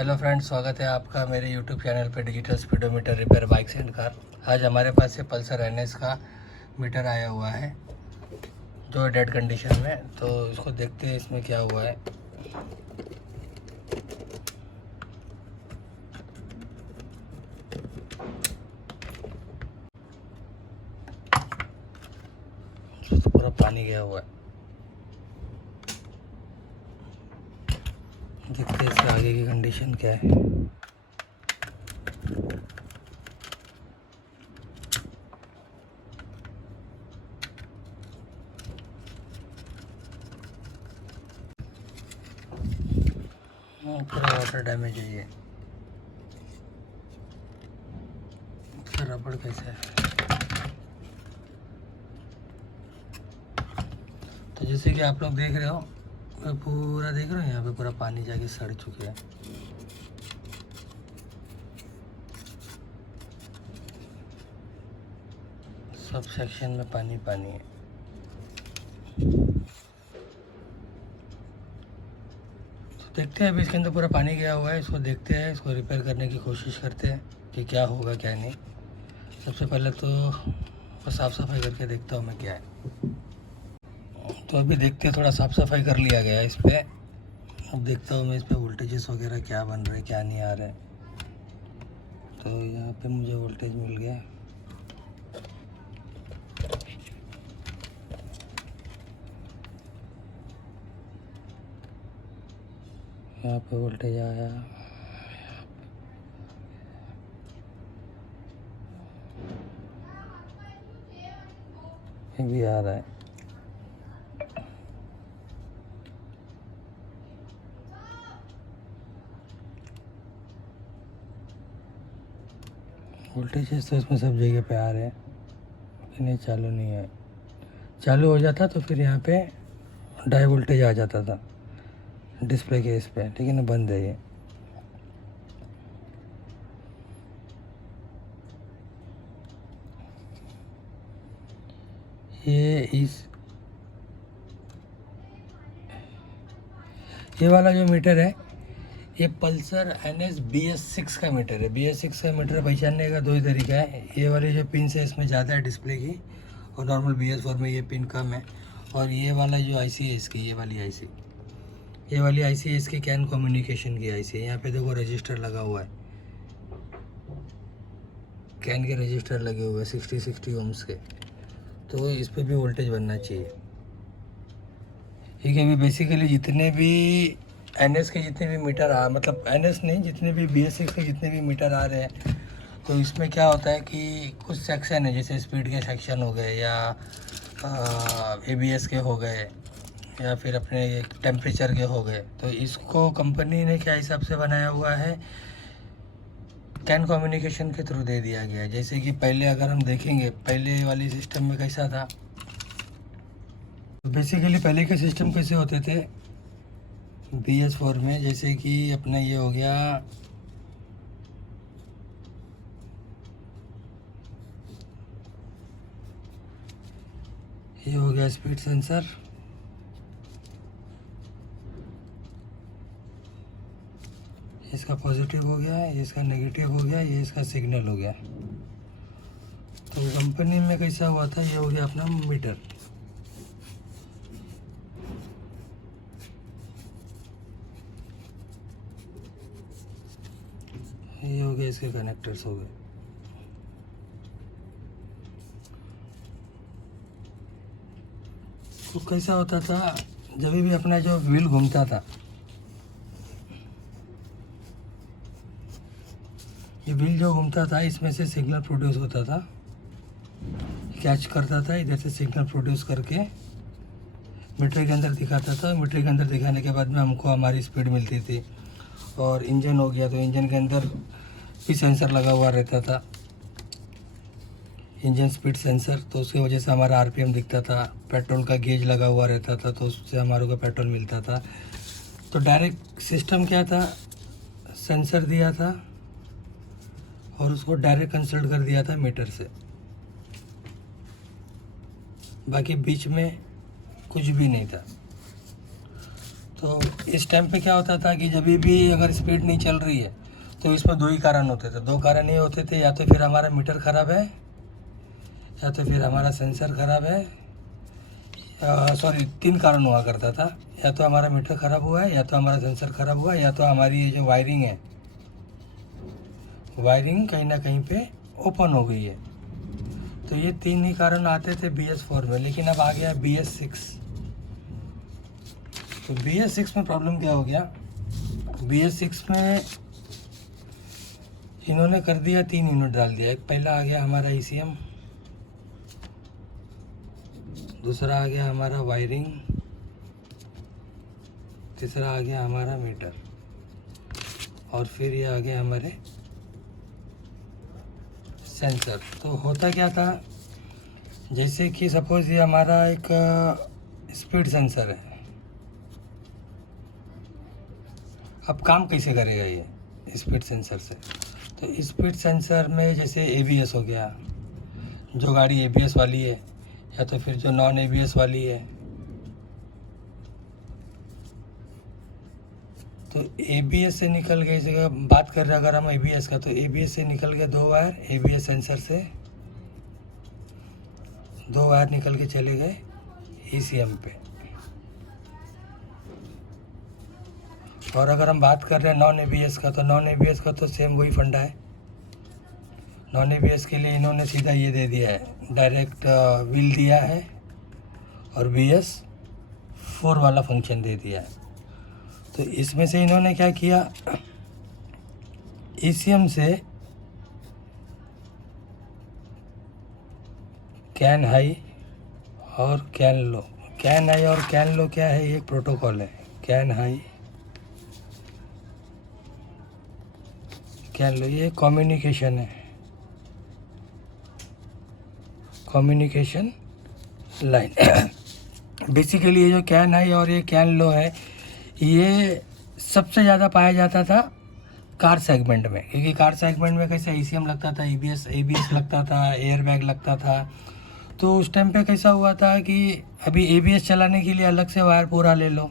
Hello friends, स्वागत है आपका मेरे यूट्यूब चैनल पे digital speedometer repair bikes and car. आज हमारे पास ये पल्सर NS का मीटर आया हुआ है जो डेड कंडीशन में। तो इसको देखते हैं इसमें क्या हुआ है। तो पूरा पानी गया हुआ है। देखते हैं इसके आगे की कंडीशन क्या है। पूरा वाटर डैमेज है ये। इसका रबड़ कैसे है। तो जैसे कि आप लोग देख रहे हो, पूरा देख रहे हो, यहाँ पे पूरा पानी जाके सड़ चुके हैं। सब सेक्शन में पानी पानी है। तो देखते हैं, अभी इसके अंदर पूरा पानी गया हुआ है। इसको देखते हैं, इसको रिपेयर करने की कोशिश करते हैं कि क्या होगा क्या नहीं। सबसे पहले तो साफ़ सफाई करके देखता हूँ मैं क्या है। तो अभी देखते हैं, थोड़ा साफ़ सफाई कर लिया गया है इस पर। अब देखता हूँ मैं इस पर वोल्टेजेस वगैरह क्या बन रहे क्या नहीं आ रहे। तो यहाँ पे मुझे वोल्टेज मिल गया। यहाँ पे वोल्टेज आया, ये भी आ रहा है। वोल्टेज तो इसमें सब जगह पे आ रहे हैं, लेकिन ये चालू नहीं है। चालू हो जाता तो फिर यहाँ पे डाई वोल्टेज आ जाता था डिस्प्ले के इस पे, लेकिन बंद है ये वाला जो मीटर है, ये पल्सर NS BS6 का मीटर है। BS6 का मीटर पहचानने का दो ही तरीका है। ये वाली जो पिन है इसमें ज़्यादा है डिस्प्ले की, और नॉर्मल BS4 में ये पिन कम है। और ये वाला जो IC है इसकी, ये वाली IC है इसकी, कैन कम्युनिकेशन की IC है। यहाँ पे देखो रजिस्टर लगा हुआ है, कैन के रजिस्टर लगे हुए हैं 60 ओम्स के। तो इस पर भी वोल्टेज बनना चाहिए। ठीक है, अभी बेसिकली जितने भी NS के जितने भी मीटर मतलब NS नहीं, जितने भी BS6 के जितने भी मीटर आ रहे हैं, तो इसमें क्या होता है कि कुछ सेक्शन है, जैसे स्पीड के सेक्शन हो गए, या ABS के हो गए, या फिर अपने टेम्परेचर के हो गए। तो इसको कंपनी ने क्या हिसाब से बनाया हुआ है, कैन कम्युनिकेशन के थ्रू दे दिया गया है। जैसे कि पहले अगर हम देखेंगे, पहले वाली सिस्टम में कैसा था। बेसिकली पहले के सिस्टम कैसे होते थे BS4 में, जैसे कि अपना ये हो गया, ये हो गया स्पीड सेंसर, इसका पॉजिटिव हो गया, ये इसका नेगेटिव हो गया, ये इसका सिग्नल हो गया। तो कंपनी में कैसा हुआ था, ये हो गया अपना मीटर। ये हो गया इसके कनेक्टर्स हो गए। तो कैसा होता था, जब भी अपना जो व्हील घूमता था, ये व्हील जो घूमता था, इसमें से सिग्नल प्रोड्यूस होता था, कैच करता था, इधर से सिग्नल प्रोड्यूस करके मीटर के अंदर दिखाता था। मीटर के अंदर दिखाने के बाद में हमको हमारी स्पीड मिलती थी। और इंजन हो गया, तो इंजन के अंदर भी सेंसर लगा हुआ रहता था, इंजन स्पीड सेंसर। तो उसकी वजह से हमारा RPM दिखता था। पेट्रोल का गेज लगा हुआ रहता था, तो उससे हमारे को पेट्रोल मिलता था। तो डायरेक्ट सिस्टम क्या था, सेंसर दिया था और उसको डायरेक्ट कंसल्ट कर दिया था मीटर से। बाकी बीच में कुछ भी नहीं था। तो इस टाइम पे क्या होता था कि जब भी अगर स्पीड नहीं चल रही है तो इसमें दो ही कारण होते थे। दो कारण ये होते थे, या तो फिर हमारा मीटर ख़राब है, या तो फिर हमारा सेंसर ख़राब है। सॉरी, तीन कारण हुआ करता था, या तो हमारा मीटर ख़राब हुआ है, या तो हमारा सेंसर ख़राब हुआ है, या तो हमारी ये जो वायरिंग है, वायरिंग कहीं ना कहीं पे ओपन हो गई है। तो ये तीन ही कारण आते थे BS4 में। लेकिन अब आ गया BS6। तो BS6 में प्रॉब्लम क्या हो गया, BS6 में इन्होंने कर दिया 3 यूनिट डाल दिया। एक पहला आ गया हमारा ECM, दूसरा आ गया हमारा वायरिंग, तीसरा आ गया हमारा मीटर, और फिर ये आ गया हमारे सेंसर। तो होता क्या था, जैसे कि सपोज ये हमारा एक स्पीड सेंसर है। अब काम कैसे करेगा ये स्पीड सेंसर से, तो स्पीड सेंसर में जैसे ABS हो गया, जो गाड़ी ABS वाली है, या तो फिर जो नॉन ABS वाली है। तो ABS से निकल गए, जगह बात कर रहे हैं अगर हम ABS का, तो ABS से निकल गए 2 वायर, ABS सेंसर से 2 वायर निकल के चले गए ECM पे। और अगर हम बात कर रहे हैं नॉन ABS का, तो नॉन ABS का तो सेम वही फंडा है। नॉन ABS के लिए इन्होंने सीधा ये दे दिया है, डायरेक्ट व्हील दिया है और BS4 वाला फंक्शन दे दिया है। तो इसमें से इन्होंने क्या किया, ECM से कैन हाई और कैन लो। कैन हाई और कैन लो क्या है, ये प्रोटोकॉल है। कैन हाई कैन लो, ये कम्युनिकेशन है, कम्युनिकेशन लाइन। बेसिकली ये जो कैन हाई और ये कैन लो है, ये सबसे ज़्यादा पाया जाता था कार सेगमेंट में, क्योंकि कार सेगमेंट में कैसे ECM लगता था, ABS लगता था, एयर बैग लगता था। तो उस टाइम पे कैसा हुआ था कि अभी ABS चलाने के लिए अलग से वायर पूरा ले लो,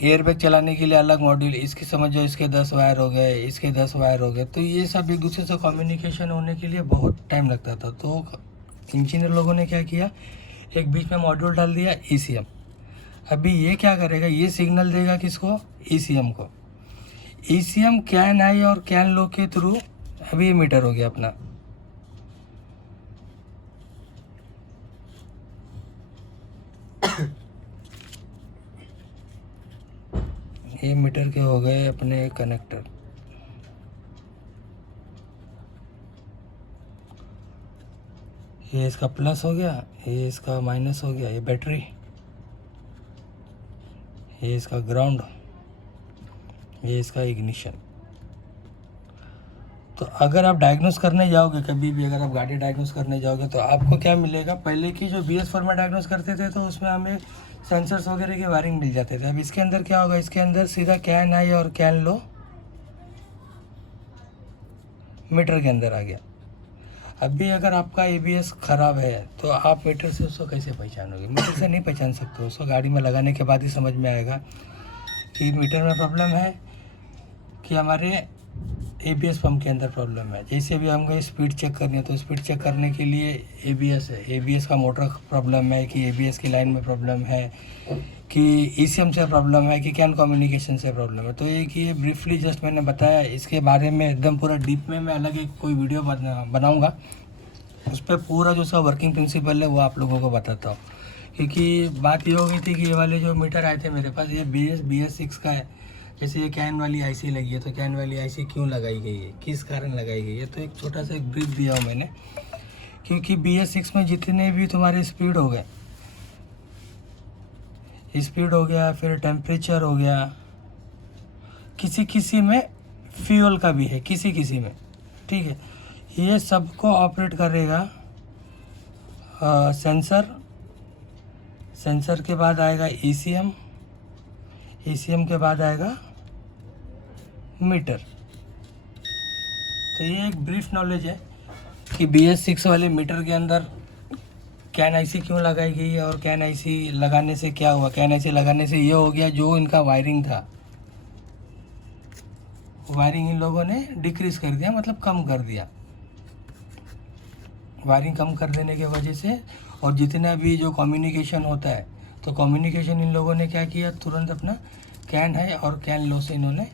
एयर बैग चलाने के लिए अलग मॉड्यूल, इसकी समझो इसके 10 वायर हो गए, इसके 10 वायर हो गए। तो ये सब एक दूसरे से कम्युनिकेशन होने के लिए बहुत टाइम लगता था। तो इंजीनियर लोगों ने क्या किया, एक बीच में मॉड्यूल डाल दिया ECM। अभी ये क्या करेगा, ये सिग्नल देगा किसको, ECM को। ECM कैन हाई और कैन लो के थ्रू, अभी ये मीटर हो गया अपना, ये मीटर के हो गए अपने कनेक्टर। ये इसका प्लस हो गया, ये इसका माइनस हो गया, ये बैटरी, ये इसका ग्राउंड, ये इसका इग्निशन। तो अगर आप डायग्नोस करने जाओगे, कभी भी अगर आप गाड़ी डायग्नोस करने जाओगे, तो आपको क्या मिलेगा, पहले की जो BS4 में डायग्नोस करते थे तो उसमें हमें सेंसर्स वगैरह के वायरिंग मिल जाते थे। अब इसके अंदर क्या होगा, इसके अंदर सीधा कैन हाई और कैन लो मीटर के अंदर आ गया। अभी अगर आपका ABS ख़राब है तो आप मीटर से उसको कैसे पहचानोगे, मीटर से नहीं पहचान सकते। उसको गाड़ी में लगाने के बाद ही समझ में आएगा कि मीटर में प्रॉब्लम है कि हमारे ABS पंप के अंदर प्रॉब्लम है। जैसे भी हमको स्पीड चेक करनी है, तो स्पीड चेक करने के लिए ABS है, ABS का मोटर प्रॉब्लम है कि ABS की लाइन में प्रॉब्लम है कि ECM से प्रॉब्लम है कि कैन कम्युनिकेशन से प्रॉब्लम है। तो ये ब्रीफली जस्ट मैंने बताया। इसके बारे में एकदम पूरा डीप में मैं अलग एक कोई वीडियो बनाऊँगा, उस पर पूरा जो उसका वर्किंग प्रिंसिपल है वो आप लोगों को बताता हूँ। क्योंकि बात ये हो गई थी कि ये वाले जो मीटर आए थे मेरे पास, ये BS6 का है। जैसे ये कैन वाली IC लगी है, तो कैन वाली IC क्यों लगाई गई है, किस कारण लगाई गई है, तो एक छोटा सा एक ब्रीफ दिया हूँ मैंने। क्योंकि BS6 में जितने भी तुम्हारे स्पीड हो गए, स्पीड हो गया, फिर टेम्परेचर हो गया, किसी किसी में फ्यूल का भी है, किसी किसी में, ठीक है, ये सबको ऑपरेट करेगा सेंसर। सेंसर के बाद आएगा ECM, ECM के बाद आएगा मीटर। तो ये एक ब्रीफ नॉलेज है कि BS6 वाले मीटर के अंदर कैन आईसी क्यों लगाई गई और कैन आईसी लगाने से क्या हुआ। कैन आईसी लगाने से ये हो गया, जो इनका वायरिंग था, वायरिंग इन लोगों ने डिक्रीज कर दिया, मतलब कम कर दिया। वायरिंग कम कर देने की वजह से और जितना भी जो कम्युनिकेशन होता है, तो कम्युनिकेशन इन लोगों ने क्या किया, तुरंत अपना कैन हाई और कैन लो से इन्होंने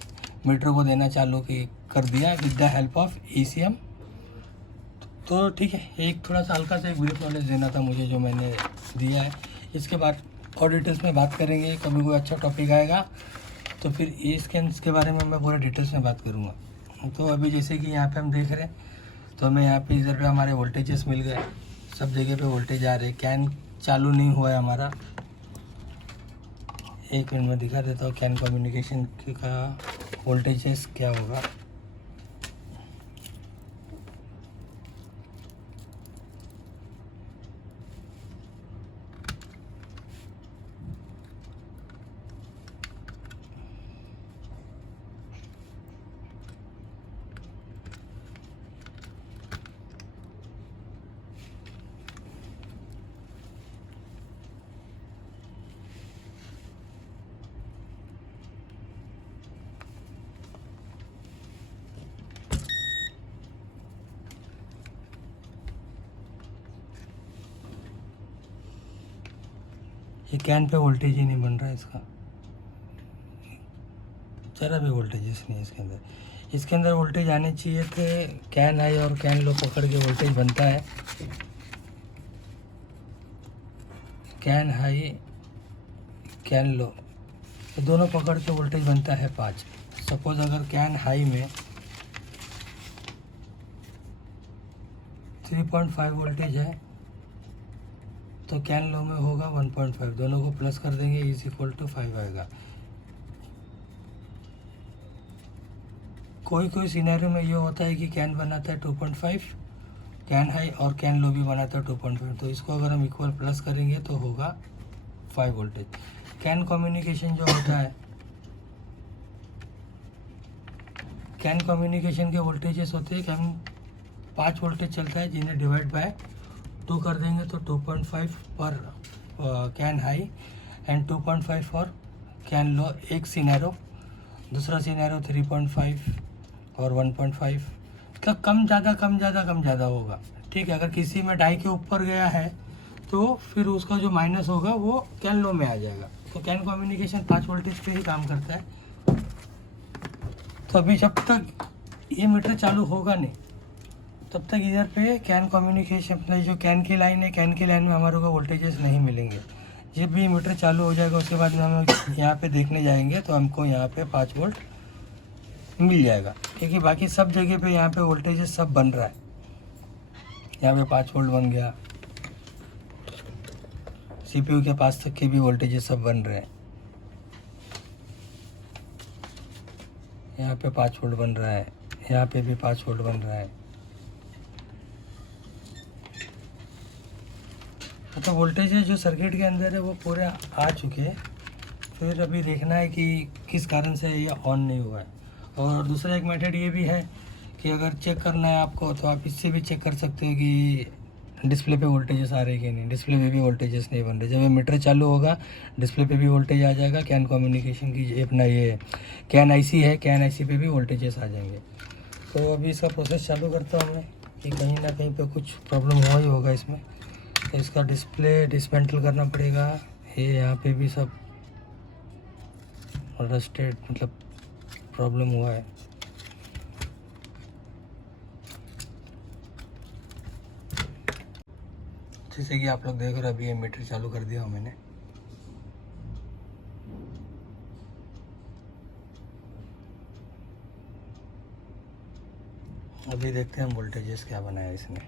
मीटर को देना चालू कर दिया with the help of ECM। तो ठीक है, एक थोड़ा सा हल्का सा एक ब्रीफ नॉलेज देना था मुझे, जो मैंने दिया है। इसके बाद और डिटेल्स में बात करेंगे, कभी कोई अच्छा टॉपिक आएगा तो फिर ई स्कैन्स के बारे में मैं पूरे डिटेल्स में बात करूँगा। तो अभी जैसे कि यहाँ पे हम देख रहे हैं, तो हमें यहाँ पे इधर पे हमारे वोल्टेजेस मिल गए, सब जगह पे वोल्टेज आ रहे। कैन चालू नहीं हुआ है हमारा, एक मिनट में दिखा देता हूँ कैन कम्युनिकेशन का वोल्टेजेस क्या होगा। ये कैन पे वोल्टेज ही नहीं बन रहा है, इसका ज़रा भी वोल्टेजेस नहीं है इसके अंदर। इसके अंदर वोल्टेज आने चाहिए थे, कैन हाई और कैन लो पकड़ के वोल्टेज बनता है। कैन हाई कैन लो तो दोनों पकड़ के वोल्टेज बनता है 5। सपोज अगर कैन हाई में 3.5 वोल्टेज है तो कैन लो में होगा 1.5, दोनों को प्लस कर देंगे इज इक्वल टू 5 आएगा। कोई कोई सिनेरियो में ये होता है कि कैन बनाता है 2.5, कैन हाई और कैन लो भी बनाता है 2.5, तो इसको अगर हम इक्वल प्लस करेंगे तो होगा 5 वोल्टेज। कैन कम्युनिकेशन जो होता है, कैन कम्युनिकेशन के वोल्टेजेस होते हैं कि हम 5 वोल्टेज चलता है, जिन्हें डिवाइड बाय 2 कर देंगे तो 2.5 पर can high and 2.5 for can low, एक सिनेरियो। दूसरा सिनेरियो 3.5 और 1.5 का कम ज़्यादा होगा। ठीक है, अगर किसी में ढाई के ऊपर गया है तो फिर उसका जो माइनस होगा वो कैन लो में आ जाएगा। तो कैन कम्युनिकेशन 5 वोल्टेज पे ही काम करता है। तो अभी जब तक ये मीटर चालू होगा नहीं तब तक इधर पे कैन कम्युनिकेशन, मतलब जो कैन की लाइन है, कैन की लाइन में हमारे को वोल्टेजेस नहीं मिलेंगे। जब भी मीटर चालू हो जाएगा उसके बाद में हम यहाँ पे देखने जाएंगे तो हमको यहाँ पे 5 वोल्ट मिल जाएगा, क्योंकि बाकी सब जगह पे यहाँ पे वोल्टेजेस सब बन रहा है। यहाँ पे 5 वोल्ट बन गया, CPU के पास तक के भी वोल्टेजेस सब बन रहे हैं। यहाँ पे 5 वोल्ट बन रहा है, यहाँ पे भी 5 वोल्ट बन रहा है। तो वोल्टेजेस जो सर्किट के अंदर है वो पूरे आ चुके हैं। फिर अभी देखना है कि किस कारण से ये ऑन नहीं हुआ है। और दूसरा एक मेथड ये भी है कि अगर चेक करना है आपको तो आप इससे भी चेक कर सकते हो कि डिस्प्ले पे वोल्टेजेस आ रहे हैं कि नहीं। डिस्प्ले पे भी वोल्टेजेस नहीं बन रहे। जब ये मीटर चालू होगा डिस्प्ले पे भी वोल्टेज आ जाएगा। कैन कम्युनिकेशन की अपना ये कैन आईसी है, कैन आईसी पे भी वोल्टेजेस आ जाएंगे। तो अभी इसका प्रोसेस चालू करता हूँ मैं कि कहीं ना कहीं पे कुछ प्रॉब्लम हुआ ही होगा इसमें। तो इसका डिस्प्ले डिसमेंटल करना पड़ेगा। ये यहाँ पे भी सब रस्टेड, मतलब प्रॉब्लम हुआ है। जैसे कि आप लोग देख रहे हो, अभी ये मीटर चालू कर दिया मैंने। अभी देखते हैं वोल्टेजेस क्या बनाया इसने।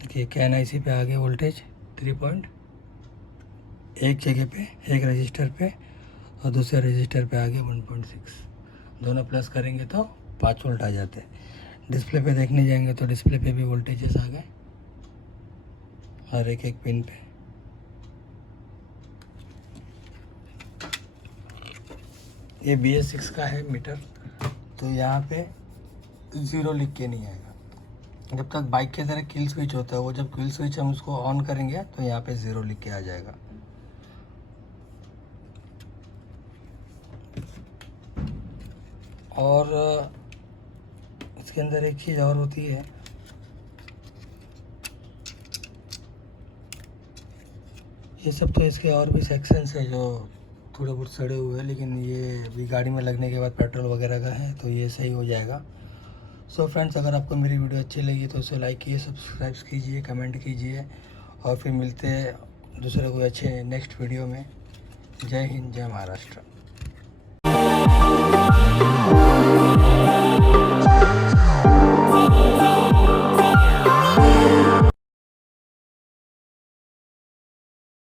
देखिए कैन आईसी पे आ गए वोल्टेज 3 पॉइंट, एक जगह पे एक रजिस्टर पे और दूसरे रजिस्टर पे आ गए 1.6। दोनों प्लस करेंगे तो 5 वोल्ट आ जाते हैं। डिस्प्ले पे देखने जाएंगे तो डिस्प्ले पे भी वोल्टेजेस आ गए हर एक पिन पे। ये BS6 का है मीटर, तो यहाँ पे 0 लिख के नहीं आएगा। जब तक बाइक के तरह किल स्विच होता है, वो जब किल स्विच हम उसको ऑन करेंगे तो यहाँ पे 0 लिख के आ जाएगा। और इसके अंदर एक चीज़ और होती है, ये सब तो इसके और भी सेक्शंस है जो थोड़े बहुत सड़े हुए हैं, लेकिन ये भी गाड़ी में लगने के बाद पेट्रोल वगैरह का है, तो ये सही हो जाएगा। सो फ्रेंड्स, अगर आपको मेरी वीडियो अच्छी लगी तो उसे लाइक कीजिए, सब्सक्राइब कीजिए, कमेंट कीजिए, और फिर मिलते हैं दूसरे कोई अच्छे नेक्स्ट वीडियो में। जय हिंद, जय महाराष्ट्र।